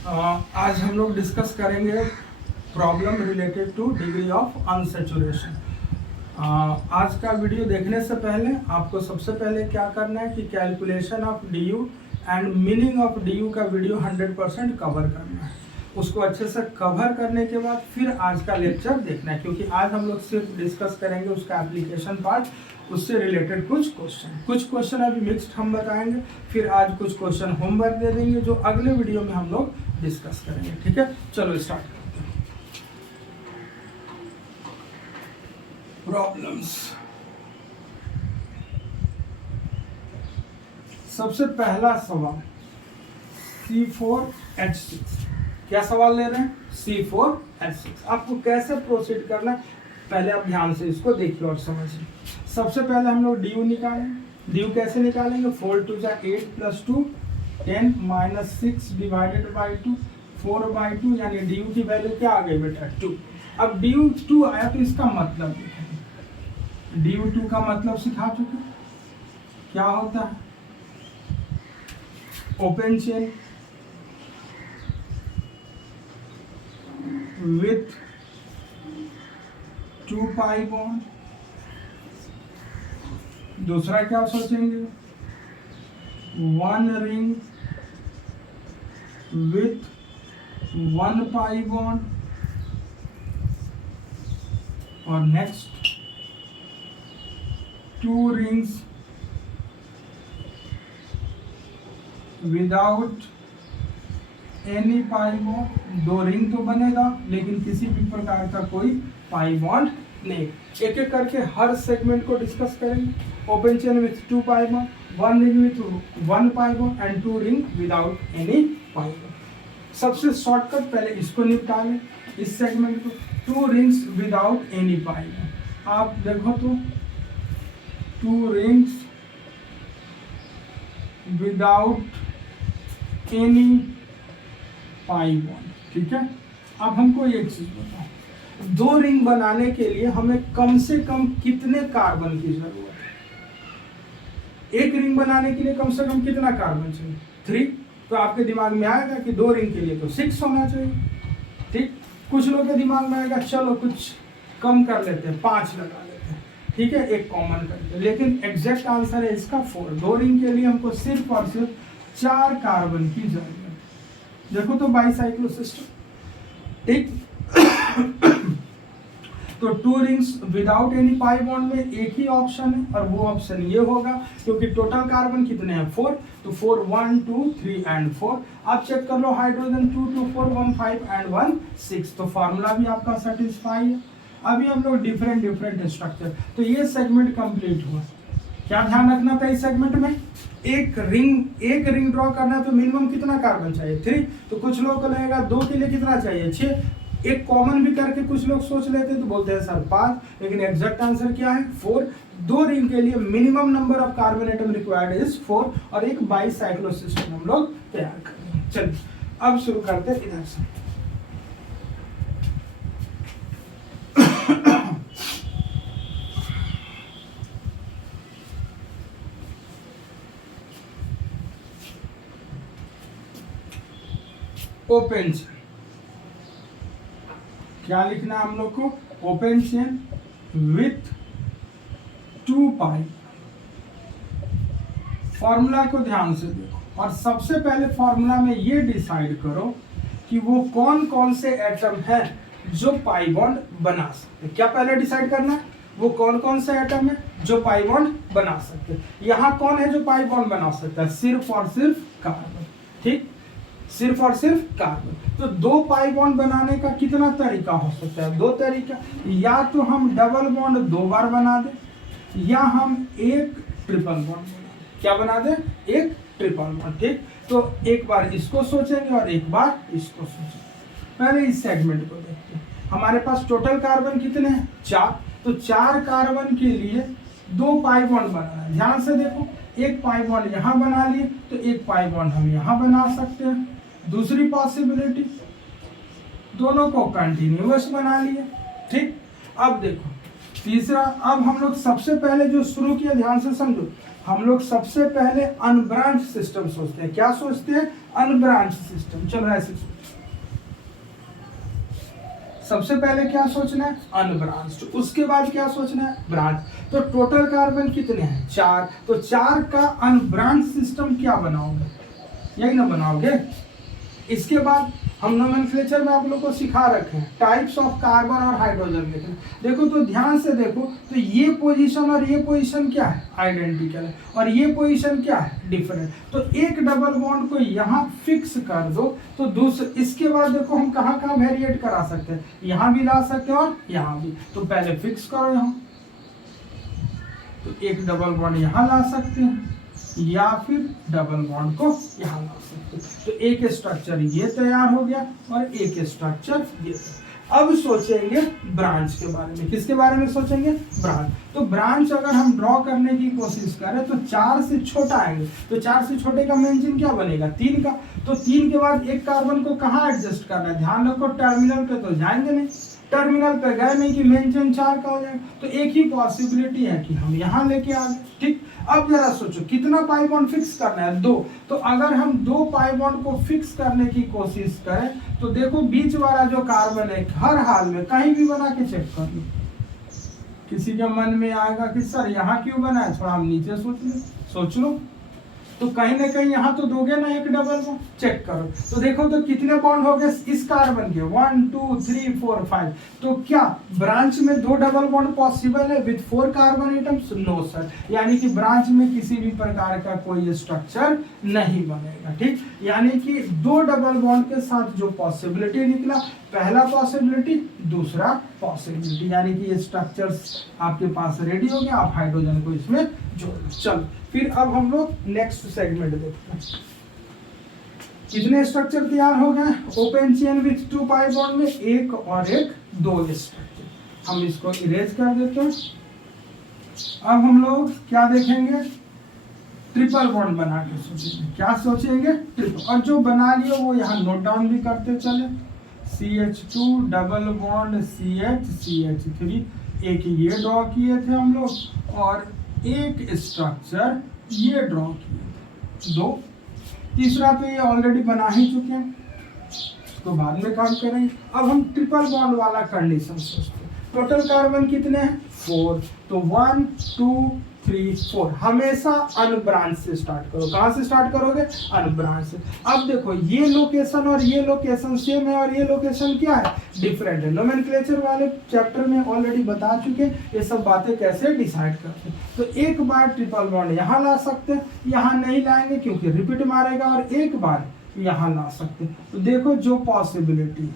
आज हम लोग डिस्कस करेंगे problem related two degree of unsaturation. आज का वीडियो देखने से पहले आपको सबसे पहले क्या करना है कि calculation of D you and meaning of D you का वीडियो 100% कवर करना है। उसको अच्छे से कवर करने के बाद फिर आज का लेक्चर देखना है, क्योंकि आज हम लोग सिर्फ डिस्कस करेंगे उसका एप्लीकेशन पार्ट, उससे रिलेटेड कुछ क्वेश्चन अभी मिक्स्ड हम बताएंगे, फिर आज कुछ क्वेश्चन होमवर्क दे देंगे जो अगले वीडियो में हम लोग डिस्कस करेंगे। ठीक है, चलो स्टार्ट करते हैं। प्रॉब्लम्स। सबसे पहला सवाल C4H6। क्या सवाल ले रहे हैं? C4H6। आपको कैसे प्रोसीड करना है पहले आप ध्यान से इसको देखिए और समझिए। सबसे पहले हम लोग डी यू निकालेंगे। डी यू कैसे निकालेंगे? 4 2 8 + 2 10 - 6 डिवाइडेड बाई 2 4/2, यानी डी यू की वैल्यू क्या आ गई बेटा? 2। अब डी यू 2 आया तो इसका मतलब लिखेंगे। डी यू 2 का मतलब सिखा चुके, क्या होता है? Open chain with 2 pi bond. दूसरा क्या सोचेंगे? 1 रिंग with 1 पाई बॉन्ड। और next 2 rings without any pi bond. 2 ring तो बनेगा लेकिन किसी भी प्रकार का कोई पाई बॉन्ड नहीं। एक एक करके हर सेगमेंट को डिस्कस करेंगे। Open chain with 2 pi bond, 1 ring with 1 pi bond and 2 ring without any pi bond. सबसे शॉर्टकट पहले इसको निपटा लें, इस सेगमेंट को। 2 rings without any pi bond. आप देखो तो 2 rings without any pi bond. ठीक है, अब हमको एक चीज बताओ, 2 रिंग बनाने के लिए हमें कम से कम कितने कार्बन की जरूरत है? एक रिंग बनाने के लिए कम से कम कितना कार्बन चाहिए? 3। तो आपके दिमाग में आएगा कि 2 रिंग के लिए तो 6 होना चाहिए। ठीक, कुछ लोगों के दिमाग में आएगा चलो कुछ कम कर लेते हैं, 5 लगा लेते हैं। ठीक है, एक कॉमन करते हैं, लेकिन एग्जैक्ट आंसर है इसका 4। 2 रिंग के लिए हमको सिर्फ और सिर्फ 4 कार्बन की जरूरत। देखो तो बाईसाइक्लो सिस्टम। ठीक तो 2 rings without any pi bond में एक ही ऑप्शन है और वो ऑप्शन ये होगा, क्योंकि टोटल कार्बन कितने हैं? 4। तो 4 1 2 3 एंड 4। आप चेक कर लो, हाइड्रोजन 2 2 4 1 5 एंड 1 6। तो फार्मूला भी आपका सेटिस्फाई है। अभी हम लोग डिफरेंट स्ट्रक्चर। तो ये सेगमेंट कंप्लीट हुआ। क्या ध्यान रखना था इस सेगमेंट में? एक रिंग ड्रॉ करना है तो मिनिमम कितना कार्बन चाहिए? 3। तो कुछ लोगों को लगेगा 2 के लिए कितना चाहिए? 6। एक कॉमन भी करके कुछ लोग सोच लेते तो बोलते हैं सर 5, लेकिन एग्जैक्ट आंसर क्या है? 4। 2 रिंग के लिए minimum number of carbon atom required is 4 और एक बाईसाइक्लो सिस्टम हम लोग तैयार करेंगे। चलिए अब शुरू करते हैं इधर से। ओपन चेन क्या लिखना है हम लोग को? Open chain with 2 pi. Formula को ध्यान से देखो और सबसे पहले फॉर्मूला में ये डिसाइड करो कि वो कौन कौन से एटम है जो पाई बॉन्ड बना सकते। क्या पहले डिसाइड करना है? वो कौन कौन से एटम है जो पाई बॉन्ड बना सकते। यहाँ कौन है जो पाई बॉन्ड बना सकता है? सिर्फ और सिर्फ कार्बन। ठीक, सिर्फ और सिर्फ कार्बन। तो 2 पाई बॉन्ड बनाने का कितना तरीका हो सकता है? 2 तरीका। या तो हम डबल बॉन्ड 2 बार बना दें, या हम एक ट्रिपल बॉन्ड बना दें। क्या बना दें? एक ट्रिपल बॉन्ड। ठीक, तो एक बार इसको सोचेंगे और एक बार इसको सोचेंगे। पहले इस सेगमेंट को देखते हैं। हमारे पास टोटल कार्बन कितने हैं? 4। तो 4 कार्बन के लिए 2 पाई बॉन्ड बनाना है। ध्यान से देखो, एक पाई बॉन्ड यहाँ बना लिए तो एक पाई बॉन्ड हम यहाँ बना सकते हैं। दूसरी पॉसिबिलिटी, दोनों को कंटिन्यूअस बना लिए। ठीक, अब देखो तीसरा। अब हम लोग सबसे पहले जो शुरू किया, ध्यान से समझो, हम लोग सबसे पहले अनब्रांच सिस्टम सोचते हैं। क्या सोचते हैं? Unbranch system. चलो ऐसे सोचो, सबसे पहले क्या सोचना है? अनब्रांच्ड। उसके बाद क्या सोचना है? ब्रांच। तो टोटल कार्बन कितने हैं? 4। तो 4 का अनब्रांच सिस्टम क्या बनाओगे? यही ना बनाओगे। इसके बाद हम नोमेनक्लेचर में आप लोग को सिखा रखे हैं टाइप्स ऑफ कार्बन और हाइड्रोजन के। देखो तो ध्यान से देखो, तो ये पोजीशन और ये पोजीशन क्या है? आइडेंटिकल है। और ये पोजीशन क्या है? डिफरेंट। तो एक डबल बॉन्ड को यहाँ फिक्स कर दो, तो दूसरे इसके बाद देखो हम कहाँ कहाँ वेरिएट करा सकते हैं, यहाँ भी ला सकते हैं और यहाँ भी। तो पहले फिक्स करो यहाँ, तो एक डबल बॉन्ड यहाँ ला सकते हैं या फिर डबल बॉन्ड को यहाँ ला सकते हैं। तो एक स्ट्रक्चर ये तैयार हो गया और एक स्ट्रक्चर ये। अब सोचेंगे ब्रांच के बारे में। किसके बारे में सोचेंगे? ब्रांच। तो ब्रांच अगर हम ड्रॉ करने की कोशिश करें तो 4 से छोटा आएंगे। तो 4 से छोटे का मेन चिन्ह क्या बनेगा? 3 का। तो 3 के बाद एक कार्बन को कहाँ एडजस्ट करना है? ध्यान रखो, टर्मिनल पे तो जाएंगे नहीं, टर्मिनल पे गए नहीं कि मेन चिन्ह 4 का हो जाएगा। तो एक ही पॉसिबिलिटी है कि हम यहाँ लेके आ गए। ठीक, अब जरा सोचो कितना पाई बॉन्ड फिक्स करना है? 2। तो अगर हम 2 पाई बॉन्ड को फिक्स करने की कोशिश करें तो देखो बीच वाला जो कार्बन है हर हाल में कहीं भी बना के चेक कर लो। किसी के मन में आएगा कि सर यहाँ क्यों बना है, थोड़ा हम नीचे सोच लो। तो कहीं ना कहीं यहाँ तो दोगे ना एक डबल बॉन्ड, चेक करो। तो देखो तो कितने बॉन्ड हो गए इस कार्बन के? 1 2 3 4 5। तो क्या ब्रांच में 2 डबल बॉन्ड पॉसिबल है with 4 carbon atoms? No sir, यानी कि ब्रांच में किसी भी प्रकार का कोई स्ट्रक्चर नहीं बनेगा। ठीक, यानी कि 2 डबल बॉन्ड के साथ जो पॉसिबिलिटी निकला, पहला पॉसिबिलिटी, दूसरा पॉसिबिलिटी, यानी कि ये स्ट्रक्चर्स आपके पास रेडी हो गया। आप हाइड्रोजन को इसमें जोड़ लो। चलो फिर अब हम लोग नेक्स्ट सेगमेंट देखते हैं। कितने स्ट्रक्चर तैयार हो गए? Open chain with 2 pi bond में एक और एक 2 स्ट्रक्चर। हम इसको इरेज कर देते हैं। अब हम लोग क्या देखेंगे? ट्रिपल बॉन्ड बना के सोचेंगे। क्या सोचेंगे? ट्रिपल। और जो बना लियो वो यहाँ नोट डाउन भी करते चले। CH2 double bond CH3। एक ये ड्रॉ किए थे हम लोग और एक स्ट्रक्चर ये ड्रॉ किए 2। तीसरा तो ये ऑलरेडी बना ही चुके हैं, तो बाद में काम करेंगे। अब हम ट्रिपल बॉन्ड वाला कंडीशन सोचते हैं। टोटल कार्बन कितने हैं? 4। तो 1 2 3 4। हमेशा अनब्रांच से स्टार्ट करो। कहां से स्टार्ट करोगे? अनब्रांच से। अब देखो ये लोकेशन और ये लोकेशन सेम है और ये लोकेशन क्या है? डिफरेंट है। नोमेनक्लेचर वाले चैप्टर में ऑलरेडी बता चुके ये सब बातें कैसे डिसाइड करते हैं। तो एक बार ट्रिपल बॉन्ड यहाँ ला सकते हैं, यहाँ नहीं लाएंगे क्योंकि रिपीट मारेगा, और एक बार यहाँ ला सकते हैं। तो देखो जो पॉसिबिलिटी है,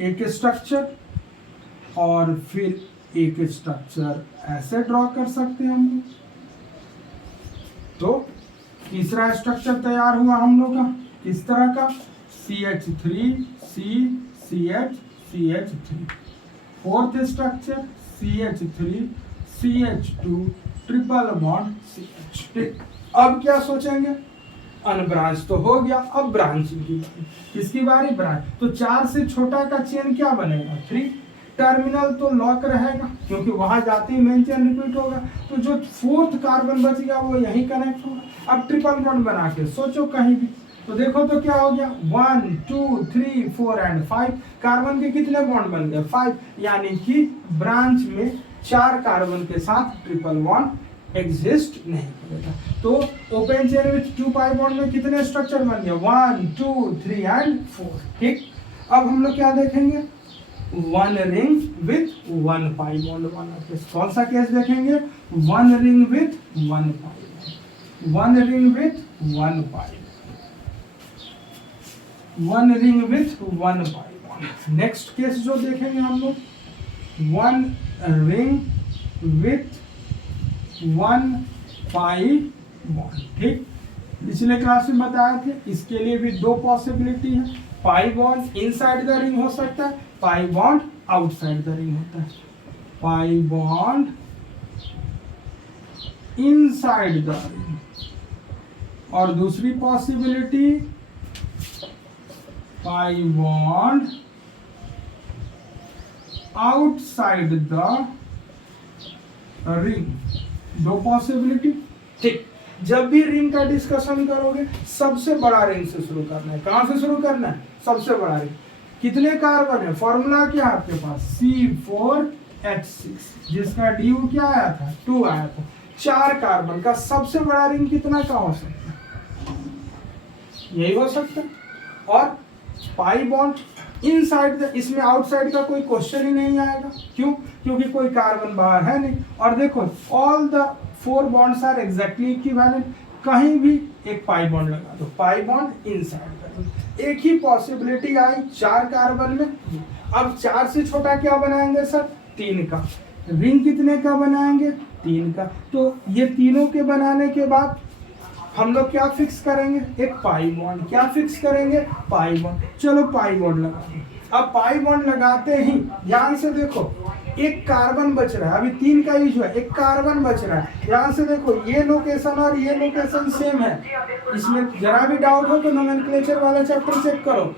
एक स्ट्रक्चर और फिर एक स्ट्रक्चर ऐसे ड्रॉ कर सकते हैं हम लोग। तो तीसरा स्ट्रक्चर तैयार हुआ हम लोग का किस तरह का? CH3 CH3। Fourth structure CH3 CH2 triple bond CH। अब क्या सोचेंगे? अनब्रांच तो हो गया, अब ब्रांचिंग की बारी। किसकी बारी? ब्रांच। तो 4 से छोटा का चेन क्या बनेगा? 3। टर्मिनल तो लॉक रहेगा क्योंकि वहां जाते ही मेन चेन रिपीट होगा। तो जो 4th कार्बन बच गया वो यहीं कनेक्ट होगा। अब ट्रिपल बॉन्ड बना के सोचो कहीं भी, तो देखो तो क्या हो गया? 1 2 3 4 एंड 5। कार्बन के कितने बॉन्ड बन गए? 5। यानी कि ब्रांच में 4 कार्बन के साथ ट्रिपल बॉन्ड एग्जिस्ट नहीं करेगा। तो open chain with 2 pi bond में कितने स्ट्रक्चर बन गए? 1 2 3 एंड 4। ठीक, अब हम लोग क्या देखेंगे? 1 रिंग विथ 1 पाई बॉन्ड वाला केस। कौन सा केस देखेंगे? 1 ring with 1 pi. 1 ring with 1 pi. 1 ring with 1 pi bond. Next case जो देखेंगे हम लोग, 1 रिंग विथ 1 पाई बॉन्ड। ठीक, पिछले क्लास में बताया थे, इसके लिए भी 2 पॉसिबिलिटी है। Pi bond inside the ring हो सकता है, pi bond outside the ring होता है। Pi bond inside the ring, और दूसरी possibility pi bond outside the ring, दो पॉसिबिलिटी। ठीक, जब भी रिंग का डिस्कशन करोगे सबसे बड़ा रिंग से शुरू करना है। कहां से शुरू करना है? सबसे बड़ा रिंग। कितने कार्बन है? फॉर्मूला क्या है आपके पास? C4H6, जिसका ड्यू क्या आया था? 2 आया था। 4 कार्बन का सबसे बड़ा रिंग कितना का हो सकता है? यही हो सकता है। और पाई बॉन्ड इनसाइड, इसमें आउटसाइड का कोई क्वेश्चन ही नहीं आएगा। क्यों? क्योंकि कोई कार्बन बाहर है नहीं। और देखो all the 4 bonds are exactly equivalent, कहीं भी एक पाई बॉन्ड लगा दो, पाई बॉन्ड इनसाइड कर दो। एक ही पॉसिबिलिटी आई 4 कार्बन में। अब 4 से छोटा क्या बनाएंगे सर? 3 का। रिंग कितने का बनाएंगे? 3 का। तो ये तीनों के बनाने के बाद हम लोग क्या फिक्स करेंगे? एक पाई बॉन्ड। क्या फिक्स करेंगे? Pi bond. चलो पाई बॉन्ड लगा दो। अब पाई बॉन्ड लगाते ही ध्यान से देखो, एक कार्बन बच रहा है, अभी 3 का यूज हुआ, एक कार्बन बच रहा है। ध्यान से देखो, ये लोकेशन और ये लोकेशन सेम है। इसमें जरा भी डाउट हो तो नोमेनक्लेचर वाला चैप्टर चेक करो।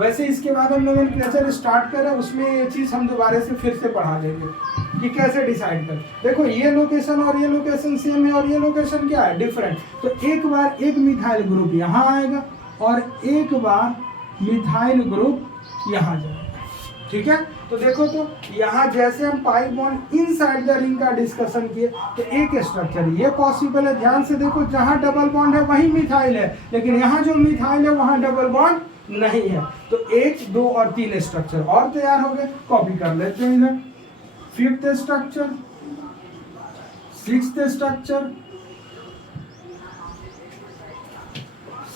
वैसे इसके बाद हम नोमेनक्लेचर स्टार्ट करें, उसमें ये चीज हम दोबारा से फिर से पढ़ा देंगे कि कैसे डिसाइड करें। देखो ये लोकेशन और ये लोकेशन सेम है, और ये लोकेशन क्या है? डिफरेंट। तो एक बार एक मिथाइल ग्रुप यहाँ आएगा और एक बार मिथाइल ग्रुप यहाँ जाएगा। ठीक है, तो देखो तो यहाँ जैसे हम pi bond inside the ring का डिस्कशन किए तो एक स्ट्रक्चर ये पॉसिबल है। ध्यान से देखो, जहाँ डबल बॉन्ड है वही मिथाइल है, लेकिन यहाँ जो मिथाइल है वहाँ डबल बॉन्ड नहीं है। तो 1, 2 और 3 स्ट्रक्चर और तैयार हो गए। कॉपी कर लेते हैं इधर। 5th structure, 6th structure,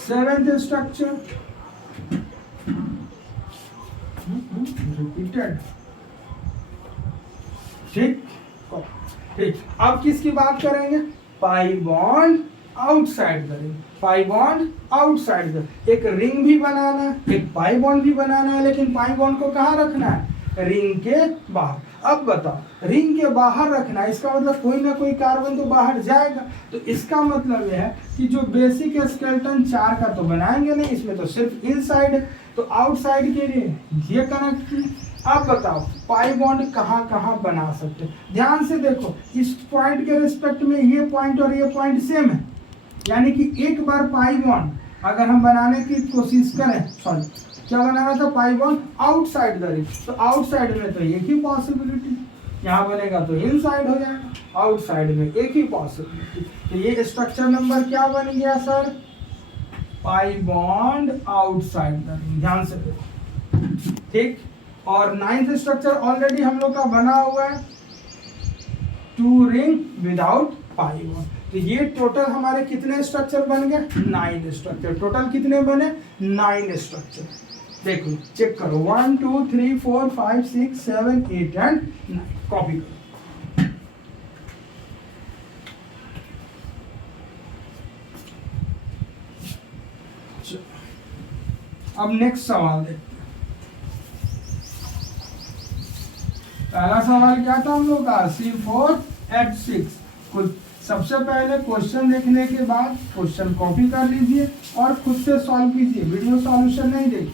7th structure, repeated. ठीक ठीक। अब किसकी बात करेंगे? Pi bond outside the ring. Pi bond outside the, एक रिंग भी बनाना है, एक पाई बॉन्ड भी बनाना है, लेकिन पाई बॉन्ड को कहाँ रखना है? रिंग के बाहर। अब बताओ, रिंग के बाहर रखना है, इसका मतलब कोई ना कोई कार्बन तो बाहर जाएगा। तो इसका मतलब यह है कि जो बेसिक स्केलेटन 4 का तो बनाएंगे नहीं, इसमें तो सिर्फ इनसाइड है, तो आउटसाइड के लिए ये कनेक्ट किए। अब बताओ पाई बॉन्ड कहाँ कहाँ बना सकते हैं? ध्यान से देखो, इस पॉइंट के रिस्पेक्ट में ये पॉइंट और ये पॉइंट सेम है, यानी कि एक बार पाई बॉन्ड अगर हम बनाने की कोशिश करें, सॉरी क्या बनाना था? Pi bond outside the ring. तो आउटसाइड में तो एक ही पॉसिबिलिटी, यहाँ बनेगा तो इनसाइड हो जाएगा, आउटसाइड में एक ही पॉसिबिलिटी। तो ये स्ट्रक्चर नंबर क्या बन गया sir? Pi bond outside the ring. ध्यान से देखो। ठीक, और 9th स्ट्रक्चर ऑलरेडी हम लोग का बना हुआ है, 2 रिंग विदाउट पाई बॉन्ड। तो ये टोटल हमारे कितने स्ट्रक्चर बन गए? 9 स्ट्रक्चर। टोटल कितने बने? 9 स्ट्रक्चर। देखो चेक करो, 1 2 3 4 5 6 7 8 एंड 9। कॉपी करो। अब नेक्स्ट सवाल देखते हैं। पहला सवाल क्या था हम लोग का? C4H6। कुछ सबसे पहले क्वेश्चन देखने के बाद क्वेश्चन कॉपी कर लीजिए और खुद से सॉल्व कीजिए, वीडियो सॉल्यूशन नहीं देखिए।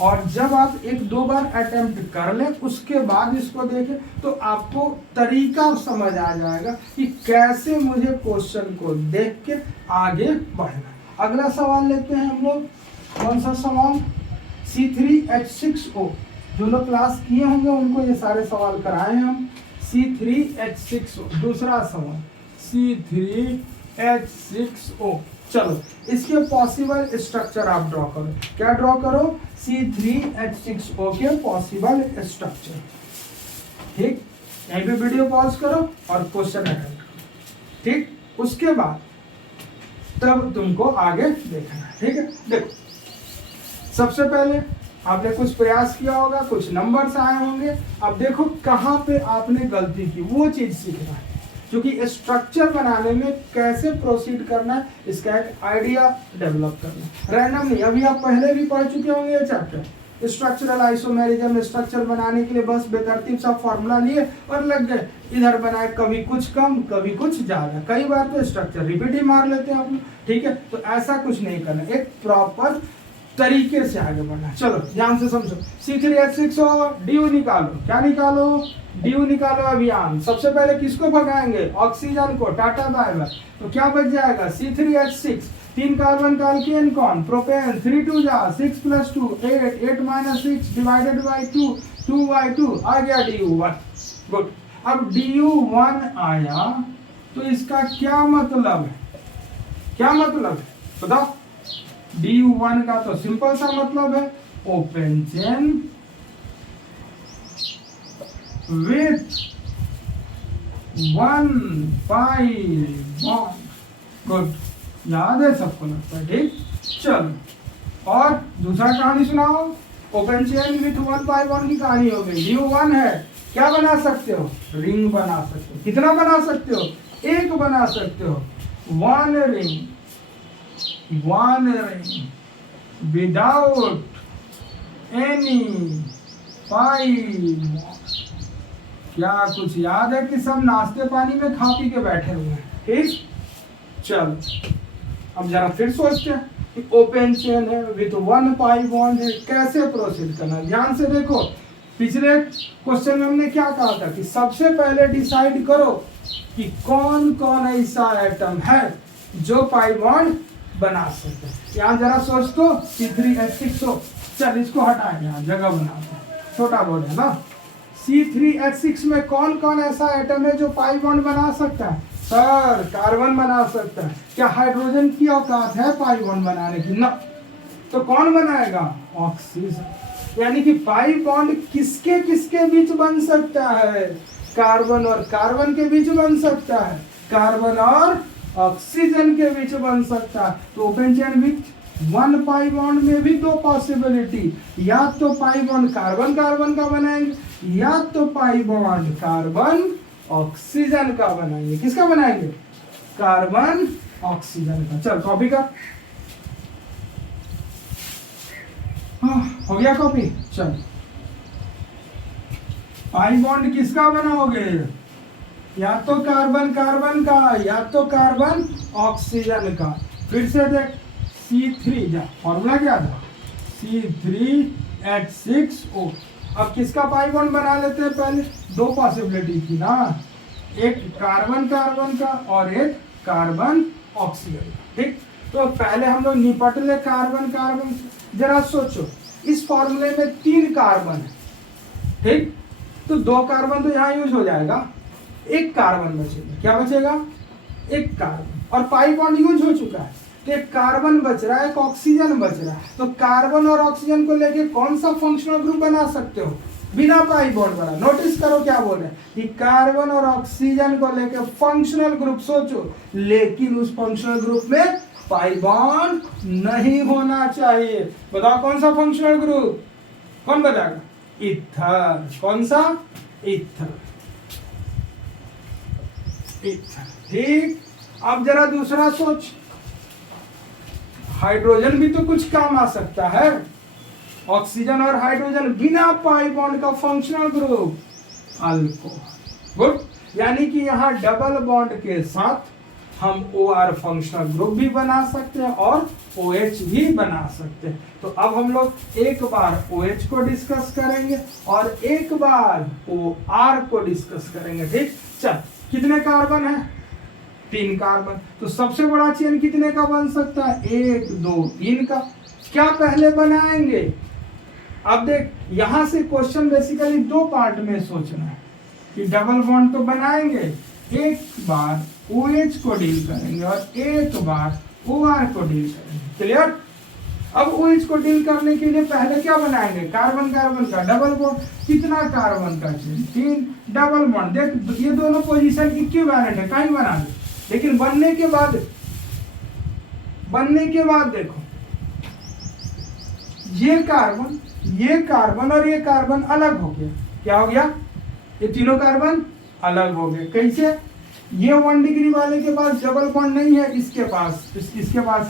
और जब आप 1-2 बार अटेम्प्ट कर लें उसके बाद इसको देखें तो आपको तरीका समझ आ जाएगा कि कैसे मुझे क्वेश्चन को देख के आगे बढ़ना। अगला सवाल लेते हैं हम लोग। कौन सा सवाल? C3H6O। जो लोग क्लास किए होंगे उनको ये सारे सवाल कराए हैं हम। C3H6O दूसरा सवाल, C3H6O। चलो इसके पॉसिबल स्ट्रक्चर आप ड्रॉ करो। क्या ड्रॉ करो? C3H6O के पॉसिबल स्ट्रक्चर। ठीक, यहीं पे वीडियो पॉज करो और क्वेश्चन अटेम्प्ट करो। ठीक, उसके बाद तब तुमको आगे देखना है। ठीक है, देखो सबसे पहले आपने कुछ प्रयास किया होगा, कुछ नंबर्स आए होंगे। अब देखो कहाँ पे आपने गलती की, वो चीज सीखना है। क्योंकि स्ट्रक्चर बनाने में कैसे प्रोसीड करना है इसका एक आइडिया डेवलप करना है, रैंडम नहीं। अभी आप पहले भी पढ़ चुके होंगे ये चैप्टर, स्ट्रक्चरल आइसोमेरिज्म। स्ट्रक्चर बनाने के लिए बस बेतरतीब सा फॉर्मूला लिए और लग गए, इधर बनाए, कभी कुछ कम कभी कुछ ज्यादा, कई बार तो स्ट्रक्चर रिपीट ही मार लेते हैं आप लोग। ठीक है, तो ऐसा कुछ नहीं करना, एक प्रॉपर तरीके से आगे बढ़ना है। चलो ध्यान से समझो, C3H6 और DU निकालो। क्या निकालो? DU निकालो अभियान। सबसे पहले किसको भगाएंगे? ऑक्सीजन को, टाटा बाय बाय। तो क्या बच जाएगा? C3H6, 3 कार्बन का अल्केन कौन? प्रोपेन। 3 2 जा 6 + 2 8, 8 - 6 डिवाइडेड बाय 2, 2/2 आ गया DU1। गुड। अब DU1 आया तो इसका क्या मतलब है? क्या मतलब है बताओ? DU1 का तो सिंपल सा मतलब है open chain with 1 pi bond. Good, याद है सबको लगता है? ठीक, चलो और दूसरा कहानी सुनाओ। Open chain with 1 pi bond की कहानी हो गई। DU1 है, क्या बना सकते हो? रिंग बना सकते हो। कितना बना सकते हो? एक बना सकते हो। One ring without any pi bond. क्या कुछ याद है कि सब नाश्ते पानी में खा पी के बैठे हुए हैं? ठीक, चलो अब जरा फिर सोचते हैं कि ओपन चेन है विथ 1 पाई बॉन्ड है, कैसे प्रोसीड करना है। ध्यान से देखो, पिछले क्वेश्चन में हमने क्या कहा था कि सबसे पहले डिसाइड करो कि कौन कौन ऐसा एटम है जो पाई बॉन्ड बना सकते हैं। यहाँ जरा सोच तो, C3H6 हो, चल इसको हटाएंगे, यहाँ जगह बनाते हैं, छोटा बोर्ड है ना। C3H6 में कौन कौन ऐसा एटम है जो पाई बॉन्ड बना सकता है? सर कार्बन बना सकता है। क्या हाइड्रोजन की औकात है पाई बॉन्ड बनाने की? ना। तो कौन बनाएगा? ऑक्सीजन। यानी कि पाई बॉन्ड किसके किसके बीच बन सकता है? कार्बन और कार्बन के बीच बन सकता है, कार्बन और ऑक्सीजन के बीच बन सकता है। तो open chain with 1 pi bond में भी 2 पॉसिबिलिटी, या तो पाई बॉन्ड कार्बन कार्बन का बनाएंगे, या तो पाई बॉन्ड कार्बन ऑक्सीजन का बनाएंगे। किसका बनाएंगे? कार्बन ऑक्सीजन का। चल कॉपी कर। हो गया कॉपी। चल, पाई बॉन्ड किसका बनाओगे? या तो कार्बन कार्बन का, या तो कार्बन ऑक्सीजन का। फिर से देख, C3 जा, फॉर्मूला क्या था? C3H6O। अब किसका पाई बॉन्ड बना लेते हैं? पहले 2 पॉसिबिलिटी थी ना, एक कार्बन कार्बन का और एक कार्बन ऑक्सीजन का। ठीक, तो पहले हम लोग निपट ले कार्बन कार्बन। जरा सोचो, इस फॉर्मूले में 3 कार्बन है, ठीक, तो 2 कार्बन तो यहाँ यूज हो जाएगा, 1 कार्बन बचेगा। क्या बचेगा? 1 कार्बन। और पाई बॉन्ड यूज हो चुका है, तो 1 कार्बन बच रहा है, 1 ऑक्सीजन बच रहा है। तो कार्बन और ऑक्सीजन को लेके कौन सा फंक्शनल ग्रुप बना सकते हो बिना पाई बॉन्ड बना? नोटिस करो क्या बोल रहे हैं कि कार्बन और ऑक्सीजन को लेके फंक्शनल ग्रुप सोचो, लेकिन उस फंक्शनल ग्रुप में पाई बॉन्ड नहीं होना चाहिए। बताओ कौन सा फंक्शनल ग्रुप? कौन बताएगा? ईथर। कौन सा? ईथर। ठीक, अब जरा दूसरा सोच, हाइड्रोजन भी तो कुछ काम आ सकता है। ऑक्सीजन और हाइड्रोजन बिना पाई बॉन्ड का फंक्शनल ग्रुप अल्कोहल। गुड, यानी कि यहाँ डबल बॉन्ड के साथ हम OR फंक्शनल ग्रुप भी बना सकते हैं और OH भी बना सकते हैं। तो अब हम लोग एक बार OH को डिस्कस करेंगे और एक बार OR को डिस्कस करेंगे। ठीक, चल, कितने कार्बन है? 3 कार्बन। तो सबसे बड़ा चेन कितने का बन सकता है? 1 2 3 का। क्या पहले बनाएंगे? अब देख, यहां से क्वेश्चन बेसिकली 2 पार्ट में सोचना है कि डबल बॉन्ड तो बनाएंगे, एक बार OH को डील करेंगे और एक बार OR को डील करेंगे। क्लियर? अब OH को डील करने के लिए पहले क्या बनाएंगे? कार्बन कार्बन का डबल बॉन्ड। कितना कार्बन का चेन? 3 double bond. देख, ये दोनों पोजीशन इक्विवेलेंट है, कहीं बना दे, लेकिन बनने के बाद देखो, ये कार्बन और ये कार्बन अलग हो गया। क्या हो गया? ये तीनों कार्बन अलग हो गए। कैसे? ये 1 डिग्री वाले के पास डबल बॉन्ड नहीं है, इसके पास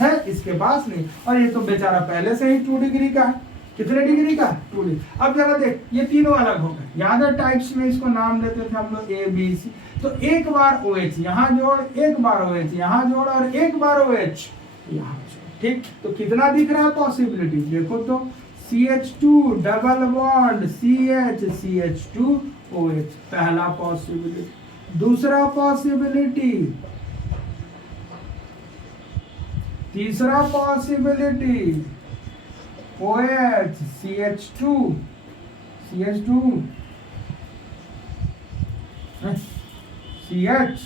है, इसके पास नहीं। और ये तो बेचारा पहले से ही 2 डिग्री का है। कितने डिग्री का? 2 डिग्री। अब जरा देख, ये तीनों अलग हो गए। याद है टाइप्स में इसको नाम देते थे हम लोग A B C। तो एक बार OH यहाँ जोड़, एक बार OH यहाँ जोड़ और एक बार OH यहाँ जोड़। ठीक, तो कितना दिख रहा है पॉसिबिलिटी देखो तो, CH2 डबल बॉन्ड CH2OH, पहला पॉसिबिलिटी। दूसरा पॉसिबिलिटी, तीसरा possibility, OH CH2 CH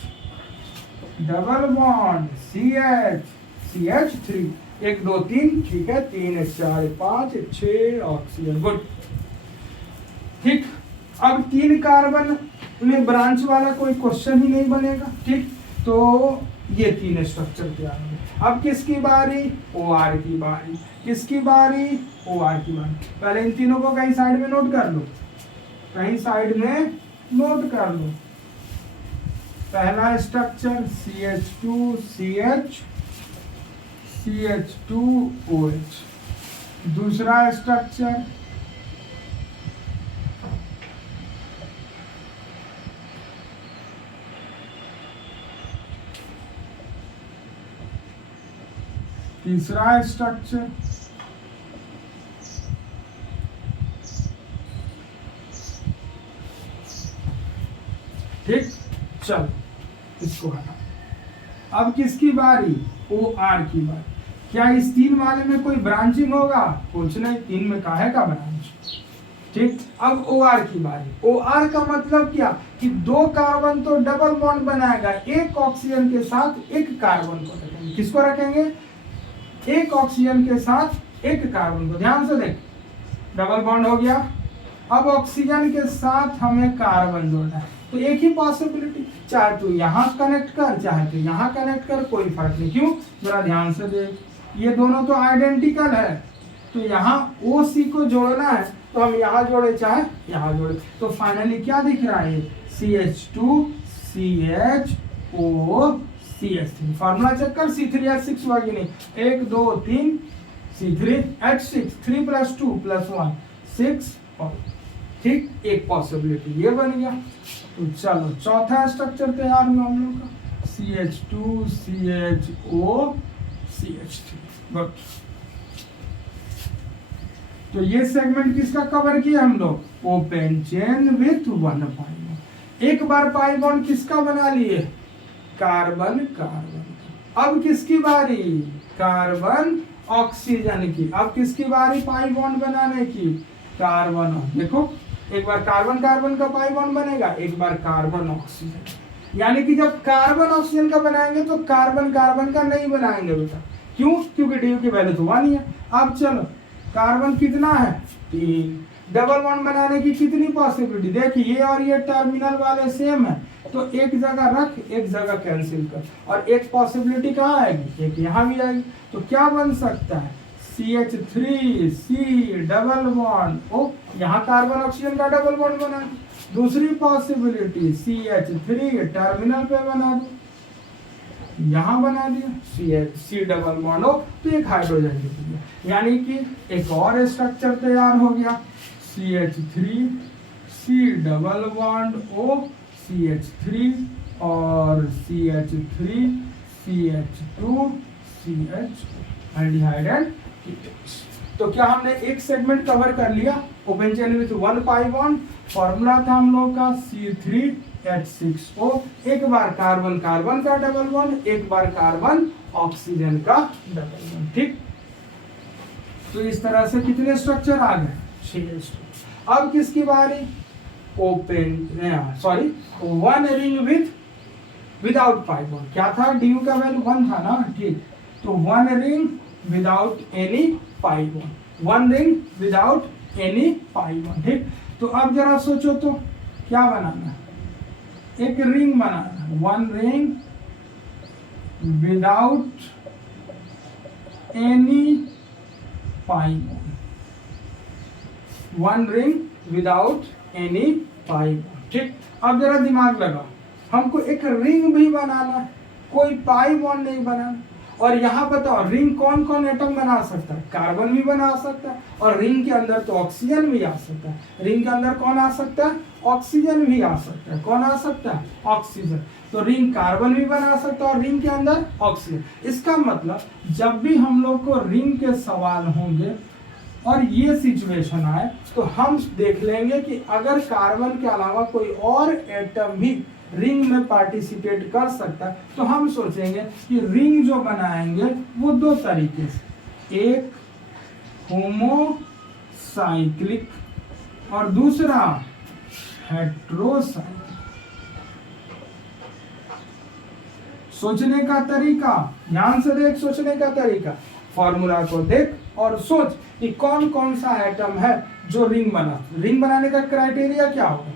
double bond CH3, 1 2 3, ठीक है, 3 4 5 6 ऑक्सीजन, गुड। ठीक, अब 3 कार्बन में ब्रांच वाला कोई क्वेश्चन ही नहीं बनेगा। ठीक, तो ये 3 स्ट्रक्चर तैयार हो। अब किसकी बारी? OR की बारी। किसकी बारी? OR की बारी। पहले इन तीनों को कहीं साइड में नोट कर लो, कहीं साइड में नोट कर लो। पहला स्ट्रक्चर CH2OH, दूसरा स्ट्रक्चर तीसरा स्ट्रक्चर ठीक, चलो इसको हटा। अब किसकी बारी? OR की बारी। क्या इस 3 वाले में कोई ब्रांचिंग होगा? कुछ नहीं, 3 में काहे का ब्रांच। ठीक, अब OR की बारी। OR का मतलब क्या कि 2 कार्बन तो डबल बॉन्ड बनाएगा, एक ऑक्सीजन के साथ एक कार्बन को रखेंगे। किसको रखेंगे? एक ऑक्सीजन के साथ एक कार्बन को। ध्यान से देख, डबल बॉन्ड हो गया। अब ऑक्सीजन के साथ हमें कार्बन जोड़ना है, तो एक ही पॉसिबिलिटी, चाहे तो यहाँ कनेक्ट कर चाहे तो यहाँ कनेक्ट कर, कोई फर्क नहीं। क्यों? जरा ध्यान से देख, ये दोनों तो आइडेंटिकल है, तो यहाँ OC को जोड़ना है, तो हम यहाँ जोड़े चाहे यहाँ जोड़े, तो फाइनली क्या दिख रहा है? CH2 CHO CH3। Formula check कर, C3H6 हुआ कि नहीं? 1 2 3 C3H6, 3 + 2 + 1 6 और ठीक, एक पॉसिबिलिटी ये बन गया। तो चलो चौथा स्ट्रक्चर तैयार हुआ हम लोग का, CH2 CHO CH3, गुड। तो ये सेगमेंट किसका कवर किया हम लोग? Open chain with 1 pi bond. एक बार पाई बॉन्ड किसका बना लिए? Carbon carbon. अब किसकी बारी? कार्बन ऑक्सीजन की। अब किसकी बारी पाई बॉन्ड बनाने की? कार्बन। देखो, एक बार कार्बन कार्बन का पाई बॉन्ड बनेगा, एक बार कार्बन ऑक्सीजन। यानी कि जब कार्बन ऑक्सीजन का बनाएंगे तो कार्बन कार्बन का नहीं बनाएंगे बेटा। क्यों? क्योंकि DU की वैल्यू तो 1 ही है। अब चलो, कार्बन कितना है? 3। डबल बॉन्ड बनाने की कितनी पॉसिबिलिटी? देखिए, ये और ये टर्मिनल वाले सेम है, तो एक जगह रख, एक जगह कैंसिल कर, और एक पॉसिबिलिटी कहाँ आएगी? एक यहाँ भी आएगी। तो क्या बन सकता है? CH3C डबल बॉन्ड O, यहाँ कार्बन ऑक्सीजन का डबल बॉन्ड बना। दूसरी पॉसिबिलिटी CH3 टर्मिनल पे बना दो, यहाँ बना दिया C डबल बॉन्ड O, तो एक हाइड्रोजन लिख दिया। यानी कि एक और स्ट्रक्चर तैयार हो गया, CH3C double bond O CH3 और CH3 CH2 CH aldehyde and ketones. तो क्या हमने एक सेगमेंट कवर कर लिया? Open chain with 1 pi bond. Formula था हम लोग का C3H6O, एक बार कार्बन कार्बन का डबल बॉन्ड, एक बार कार्बन ऑक्सीजन का डबल बॉन्ड। ठीक, तो इस तरह से कितने स्ट्रक्चर आ गए? 6 स्ट्रक्चर। अब किसकी बारी? Open 1 ring without pi bond. क्या था? DU का वैल्यू 1 था ना। ठीक, तो 1 ring without any pi bond, 1 ring without any pi bond. ठीक, तो अब जरा सोचो तो क्या बनाना है? एक रिंग बनाना है, 1 ring without any pi bond, 1 ring without any pi bond. ठीक, अब जरा दिमाग लगा, हमको एक रिंग भी बनाना है, कोई पाई बॉन्ड नहीं बनाना। और यहाँ बताओ रिंग कौन कौन एटम बना सकता है? कार्बन भी बना सकता है, और रिंग के अंदर तो ऑक्सीजन भी आ सकता है। रिंग के अंदर कौन आ सकता है? ऑक्सीजन भी आ सकता है। कौन आ सकता है? ऑक्सीजन। तो रिंग कार्बन भी बना सकता है और रिंग के अंदर ऑक्सीजन। इसका मतलब जब भी हम लोग को रिंग के सवाल होंगे और ये सिचुएशन आए तो हम देख लेंगे कि अगर कार्बन के अलावा कोई और एटम भी रिंग में पार्टिसिपेट कर सकता है तो हम सोचेंगे कि रिंग जो बनाएंगे वो दो तरीके से, एक होमोसाइक्लिक और दूसरा हेट्रोसाइक्लिक। सोचने का तरीका ध्यान से देख, सोचने का तरीका, फॉर्मूला को देख और सोच कि कौन कौन सा एटम है जो रिंग बनाने का क्राइटेरिया क्या होगा?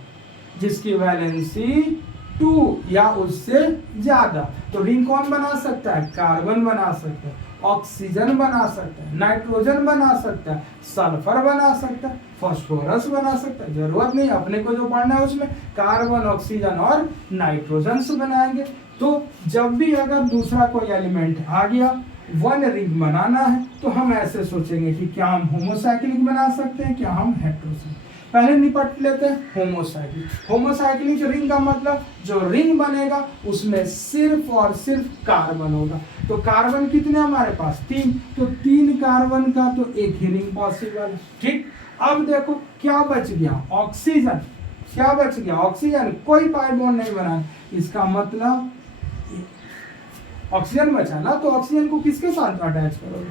जिसकी वैलेंसी 2 या उससे ज्यादा। तो रिंग कौन बना सकता है? कार्बन बना सकता है, ऑक्सीजन बना सकता है, नाइट्रोजन बना सकता है, सल्फर बना सकता है, फास्फोरस बना सकता है। जरूरत नहीं, अपने को जो पढ़ना है उसमें कार्बन, ऑक्सीजन और नाइट्रोजन से बनाएंगे। तो जब भी अगर दूसरा कोई एलिमेंट आ गया, वन रिंग बनाना है, तो हम ऐसे सोचेंगे कि क्या हम होमोसाइक्लिक बना सकते हैं, क्या हम हेट्रोसाइक्लिक। पहले निपट लेते हैं होमोसाइक्लिक। होमोसाइक्लिक रिंग का मतलब जो रिंग बनेगा उसमें सिर्फ और सिर्फ कार्बन होगा। तो कार्बन कितने हमारे पास? 3। तो 3 कार्बन का तो एक ही रिंग पॉसिबल है। ठीक, अब देखो क्या बच गया? ऑक्सीजन। क्या बच गया? ऑक्सीजन। कोई पाई बॉन्ड नहीं बना, इसका मतलब ऑक्सीजन बचा ना, तो ऑक्सीजन को किसके साथ अटैच करोगे?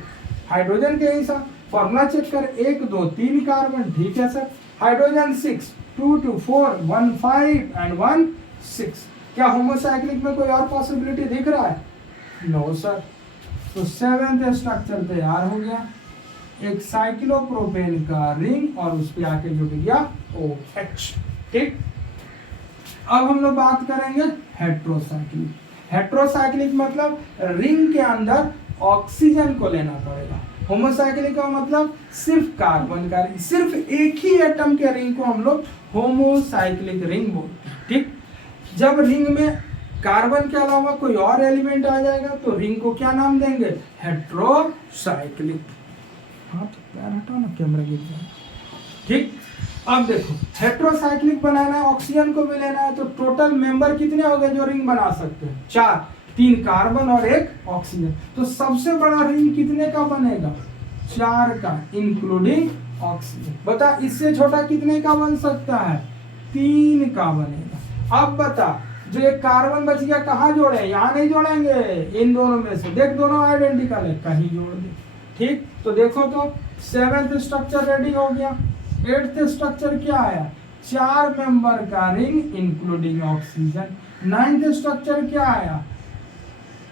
हाइड्रोजन के ही साथ। फॉर्मूला चेक कर, 1 2 3 कार्बन। ठीक है सर। Hydrogen 6, 2 2 4 1 5 and 1 6। क्या होमोसाइक्लिक में कोई और पॉसिबिलिटी दिख रहा है? No sir. तो 7th स्ट्रक्चर तैयार हो गया, एक साइक्लोप्रोपेन का रिंग और उस पे आके जुड़ गया OH। ठीक, अब हम लोग बात करेंगे हेट्रोसाइक्लिक। हेट्रोसाइक्लिक मतलब रिंग के अंदर ऑक्सीजन को लेना पड़ेगा। होमोसाइक्लिक का मतलब सिर्फ कार्बन का रिंग, सिर्फ एक ही एटम के रिंग को हम लोग होमोसाइक्लिक रिंग बोलते हैं। ठीक, जब रिंग में कार्बन के अलावा कोई और एलिमेंट आ जाएगा तो रिंग को क्या नाम देंगे? हेट्रोसाइक्लिक। हाँ तो पैर हटाओ ना, कैमरा गिर जाए। ठीक, अब देखो हेट्रोसाइक्लिक बनाना है, ऑक्सीजन को भी लेना है, तो टोटल मेंबर कितने हो गए जो रिंग बना सकते हैं? 4। 3 कार्बन और 1 ऑक्सीजन। तो सबसे बड़ा रिंग कितने का बनेगा? 4 का, इंक्लूडिंग ऑक्सीजन। बता, इससे छोटा कितने का बन सकता है? 3 का बनेगा। अब बता, जो एक कार्बन बच गया कहाँ जोड़े? यहाँ नहीं जोड़ेंगे, इन दोनों में से देख, दोनों आइडेंटिकल है, कहीं जोड़ दे। ठीक, तो देखो तो 7th स्ट्रक्चर रेडी हो गया। 8th स्ट्रक्चर क्या आया? 4 मेंबर का ring including oxygen. 9th structure क्या आया?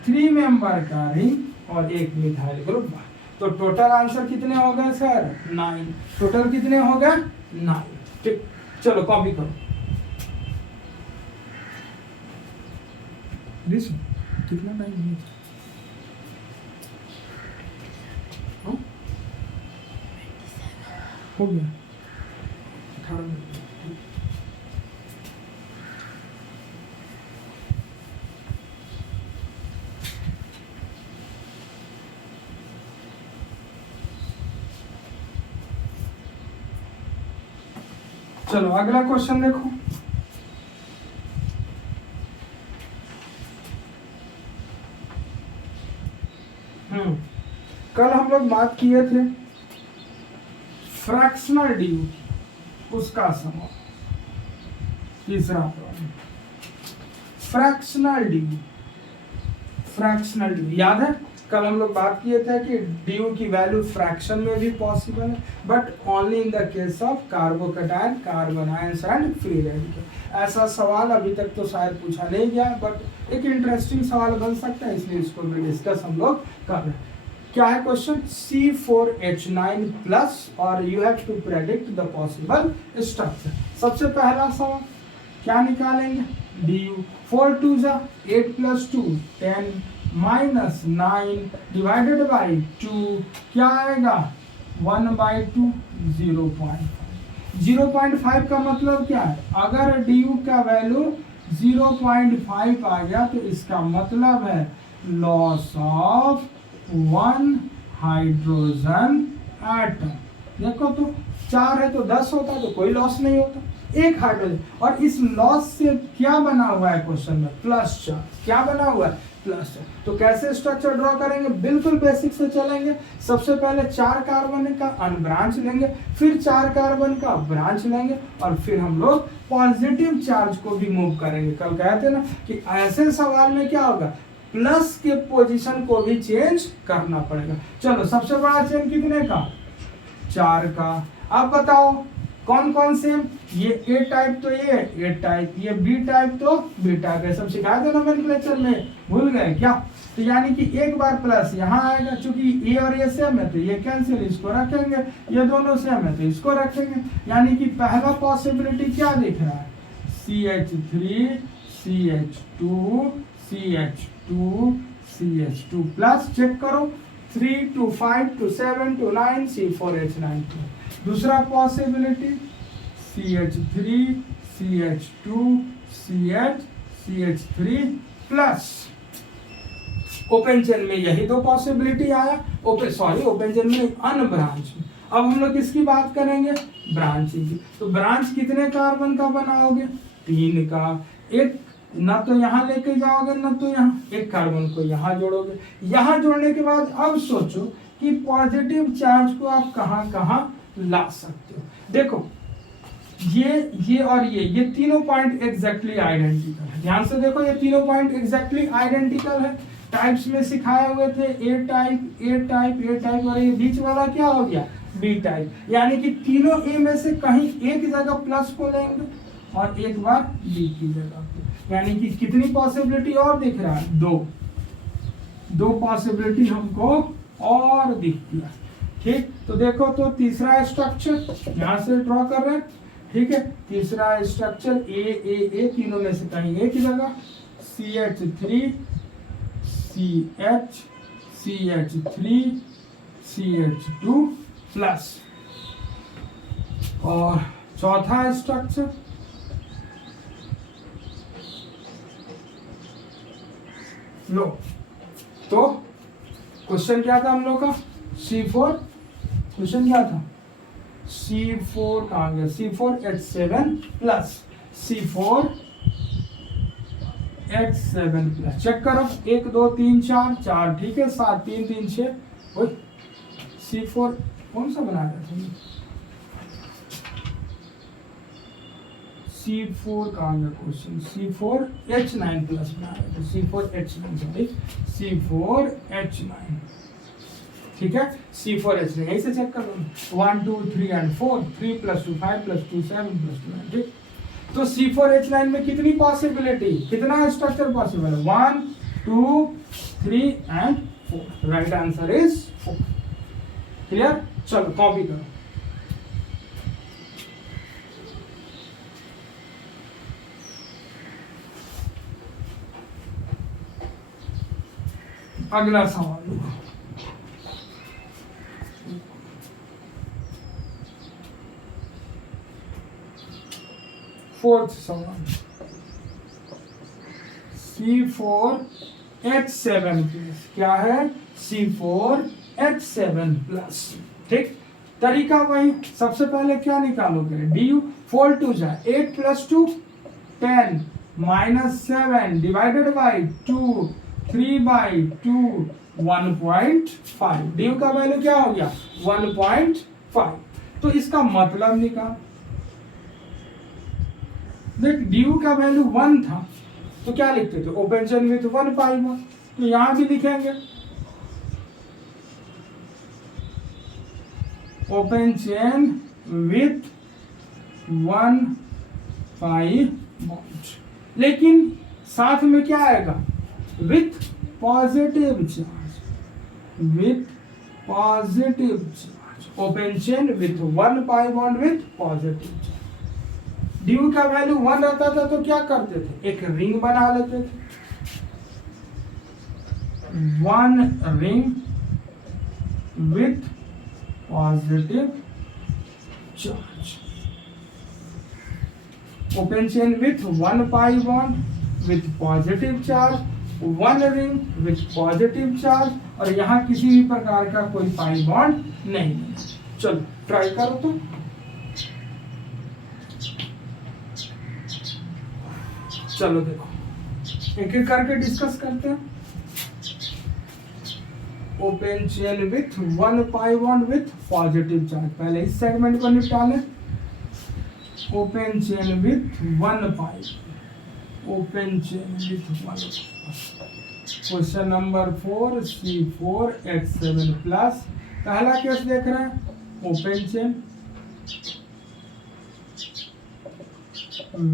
3 मेंबर का रिंग और 1 मिथाइल ग्रुप। तो टोटल आंसर कितने हो गए सर? 9। टोटल कितने हो गए? 9। ठीक, चलो कॉपी करो। कितना टाइम हो गया? 18 मिनट। चलो अगला क्वेश्चन देखो। कल हम लोग बात किए थे फ्रैक्शनल ड्यू, उसका सवाल तीसरा प्रॉब्लम। फ्रैक्शनल ड्यू याद है? कल हम लोग बात किए थे कि ड्यू की वैल्यू फ्रैक्शन में भी पॉसिबल है, but only in the case of carbocation, carbon ions and free radical. ऐसा सवाल अभी तक तो शायद पूछा नहीं गया, बट एक इंटरेस्टिंग सवाल बन सकता है, इसलिए इसको भी डिस्कस हम लोग कर रहे हैं। क्या है क्वेश्चन? C4H9 प्लस और you have to predict the possible structure. सबसे पहला सवाल क्या निकालेंगे? ड्यू 4 2 8 + 2 10 -9 डिवाइडेड बाई 2 क्या आएगा? 1/2 0.5। 0.5 का मतलब क्या है? अगर ड्यू का वैल्यू 0.5 आ गया तो इसका मतलब है loss of one hydrogen atom. देखो तो 4 है तो 10 होता है, तो कोई लॉस नहीं होता, एक हाइड्रोजन। और इस लॉस से क्या बना हुआ है क्वेश्चन में? Plus charge. क्या बना हुआ है? Plus charge. तो कैसे स्ट्रक्चर ड्रॉ करेंगे? बिल्कुल बेसिक से चलेंगे। सबसे पहले 4 कार्बन का अनब्रांच लेंगे, फिर 4 कार्बन का ब्रांच लेंगे, और फिर हम लोग पॉजिटिव चार्ज को भी मूव करेंगे। कल कहते ना कि ऐसे सवाल में क्या होगा, प्लस के पोजीशन को भी चेंज करना पड़ेगा। चलो, सबसे बड़ा चेन कितने का? 4 का। अब बताओ कौन कौन से? ये ए टाइप तो ये ए टाइप, ये बी टाइप तो बी टाइप। ये सब सिखाया था नोमेनक्लेचर में, भूल गए क्या? तो यानी कि एक बार प्लस यहाँ आएगा, चूंकि ए और ए सेम है तो ये कैंसिल, इसको रखेंगे। ये दोनों सेम है तो इसको रखेंगे। यानी कि पहला पॉसिबिलिटी क्या दिख रहा है? CH3 CH2 CH2 CH2 plus, check करो, 3 2 5 2 7 2 9 C4H9। दूसरा possibility CH3 CH2 CH3 plus, open chain में यही दो पॉसिबिलिटी आया। ओपन चेन में अनब्रांच। अब हम लोग किसकी बात करेंगे? ब्रांचिंग की। तो ब्रांच कितने कार्बन का बनाओगे? 3 का। एक ना तो यहाँ लेके जाओगे ना तो यहाँ, एक कार्बन को यहाँ जोड़ोगे। यहाँ जोड़ने के बाद अब सोचो कि पॉजिटिव चार्ज को आप कहाँ कहाँ ला सकते हो। देखो ये और ये तीनों पॉइंट एग्जैक्टली आइडेंटिकल है। ध्यान से देखो, ये तीनों पॉइंट एग्जैक्टली आइडेंटिकल है। टाइप्स में सिखाए हुए थे A type A type A type, और ये बीच वाला क्या हो गया? B type. यानी कि तीनों ए में से कहीं एक जगह प्लस को लेंगे और एक बार बी की जगह पे। यानी कि कितनी पॉसिबिलिटी और दिख रहा है? दो पॉसिबिलिटी हमको और दिखती है। ठीक, तो देखो, तो तीसरा स्ट्रक्चर यहाँ से ड्रॉ कर रहे हैं। ठीक है, तीसरा स्ट्रक्चर ए तीनों में से कहीं एक ही जगह, CH3 CH CH3 CH2 plus. और चौथा स्ट्रक्चर लो, तो क्वेश्चन क्या था हम लोग का? C4। क्वेश्चन क्या था? C4 कहाँ गया? C4H7 plus C4H7 plus. Check करो, 1 2 3 4 4, ठीक है, 7 3 3 6। C4 कौन सा बनाया था? C4 कहाँ गया क्वेश्चन? C4H9 प्लस बनाया था। C4H9 sorry, C4H9। ठीक है, C4H9 यहीं से चेक कर लो। 1 2 3 and 4, 3 + 2 5 + 2 7 + 2 9। ठीक, तो C4H9 में कितनी पॉसिबिलिटी, कितना स्ट्रक्चर पॉसिबल है? 1 2 3 and 4। Right answer is 4। Clear? चलो कॉपी करो। अगला सवाल, फोर्थ सवाल, C4H7 प्लस। क्या है? C4H7 plus. ठीक, तरीका वही। सबसे पहले क्या निकालोगे? DU, फोल्ड टू जाए, 8 + 2 10 -7 डिवाइडेड बाई 2 3/2 1.5। DU का वैल्यू क्या हो गया? 1.5। तो इसका मतलब निकाल। देख, DU का वैल्यू 1 था तो क्या लिखते थे? ओपन चेन विथ 1 पाई 1। तो यहां भी लिखेंगे open chain with 1 pi bond, लेकिन साथ में क्या आएगा? With positive charge, with positive charge. Open chain with 1 pi bond with positive charge. DU का वैल्यू 1 रहता था तो क्या करते थे? एक रिंग बना लेते थे, 1 ring with positive charge. Open chain with 1 pi bond with positive charge, one ring with positive charge, और यहाँ किसी भी प्रकार का कोई पाई बॉन्ड नहीं है। चलो ट्राई करो तो। चलो देखो एक एक करके डिस्कस करते हैं। Open chain with one pi bond with positive charge, पहले इस सेगमेंट को निपटा लें। Open chain with one pi, open chain with one. Question number 4 C4H7 plus, पहला केस देख रहे हैं, open chain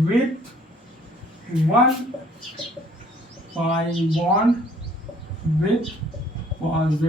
with one pi bond with positive